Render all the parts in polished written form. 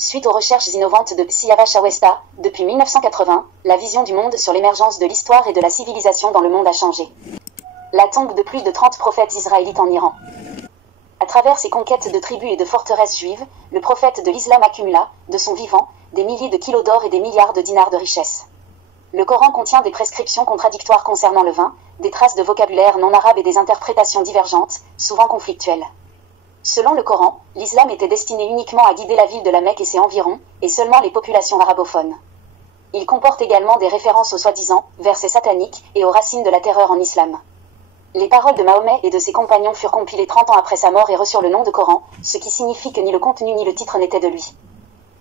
Suite aux recherches innovantes de Siavash Awesta, depuis 1980, la vision du monde sur l'émergence de l'histoire et de la civilisation dans le monde a changé. La tombe de plus de 30 prophètes israélites en Iran. À travers ses conquêtes de tribus et de forteresses juives, le prophète de l'islam accumula, de son vivant, des milliers de kilos d'or et des milliards de dinars de richesse. Le Coran contient des prescriptions contradictoires concernant le vin, des traces de vocabulaire non arabe et des interprétations divergentes, souvent conflictuelles. Selon le Coran, l'islam était destiné uniquement à guider la ville de la Mecque et ses environs, et seulement les populations arabophones. Il comporte également des références aux soi-disant versets sataniques et aux racines de la terreur en islam. Les paroles de Mahomet et de ses compagnons furent compilées 30 ans après sa mort et reçurent le nom de Coran, ce qui signifie que ni le contenu ni le titre n'étaient de lui.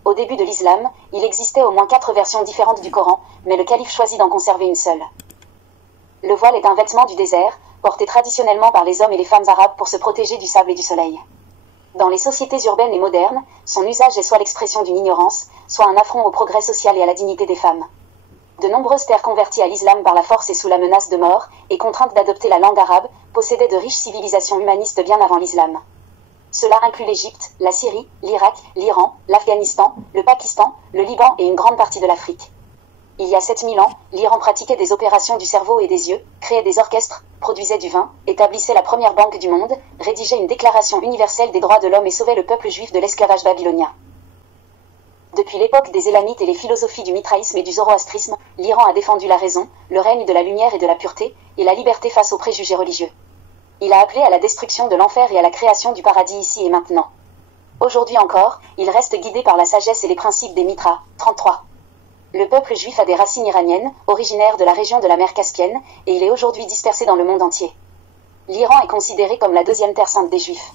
Au début de l'islam, il existait au moins 4 versions différentes du Coran, mais le calife choisit d'en conserver une seule. Le voile est un vêtement du désert, porté traditionnellement par les hommes et les femmes arabes pour se protéger du sable et du soleil. Dans les sociétés urbaines et modernes, son usage est soit l'expression d'une ignorance, soit un affront au progrès social et à la dignité des femmes. De nombreuses terres converties à l'islam par la force et sous la menace de mort, et contraintes d'adopter la langue arabe, possédaient de riches civilisations humanistes bien avant l'islam. Cela inclut l'Égypte, la Syrie, l'Irak, l'Iran, l'Afghanistan, le Pakistan, le Liban et une grande partie de l'Afrique. Il y a 7000 ans, l'Iran pratiquait des opérations du cerveau et des yeux, créait des orchestres, produisait du vin, établissait la première banque du monde, rédigeait une déclaration universelle des droits de l'homme et sauvait le peuple juif de l'esclavage babylonien. Depuis l'époque des Élamites et les philosophies du mitraïsme et du zoroastrisme, l'Iran a défendu la raison, le règne de la lumière et de la pureté, et la liberté face aux préjugés religieux. Il a appelé à la destruction de l'enfer et à la création du paradis ici et maintenant. Aujourd'hui encore, il reste guidé par la sagesse et les principes des Mitra. 33. Le peuple juif a des racines iraniennes, originaires de la région de la mer Caspienne, et il est aujourd'hui dispersé dans le monde entier. L'Iran est considéré comme la deuxième terre sainte des Juifs.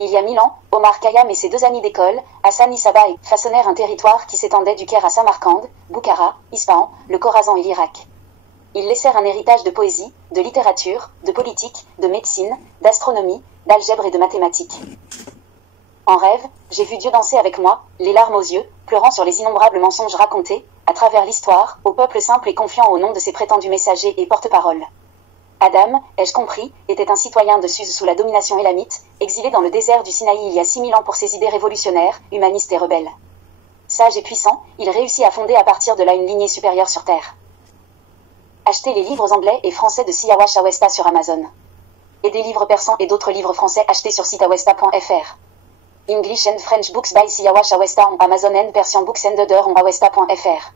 Il y a 1000 ans, Omar Khayyam et ses 2 amis d'école, Hassan Issaba, façonnèrent un territoire qui s'étendait du Caire à Samarcande, Boukhara, Ispahan, le Khorasan et l'Irak. Ils laissèrent un héritage de poésie, de littérature, de politique, de médecine, d'astronomie, d'algèbre et de mathématiques. En rêve, j'ai vu Dieu danser avec moi, les larmes aux yeux, pleurant sur les innombrables mensonges racontés, à travers l'histoire, au peuple simple et confiant au nom de ses prétendus messagers et porte-parole. Adam, ai-je compris, était un citoyen de Suse sous la domination élamite, exilé dans le désert du Sinaï il y a 6000 ans pour ses idées révolutionnaires, humanistes et rebelles. Sage et puissant, il réussit à fonder à partir de là une lignée supérieure sur Terre. Achetez les livres anglais et français de Siavash Awesta sur Amazon. Et des livres persans et d'autres livres français achetés sur site awesta.fr. English and French books by Siavash Awesta on Amazon and Persian books and other on awesta.fr.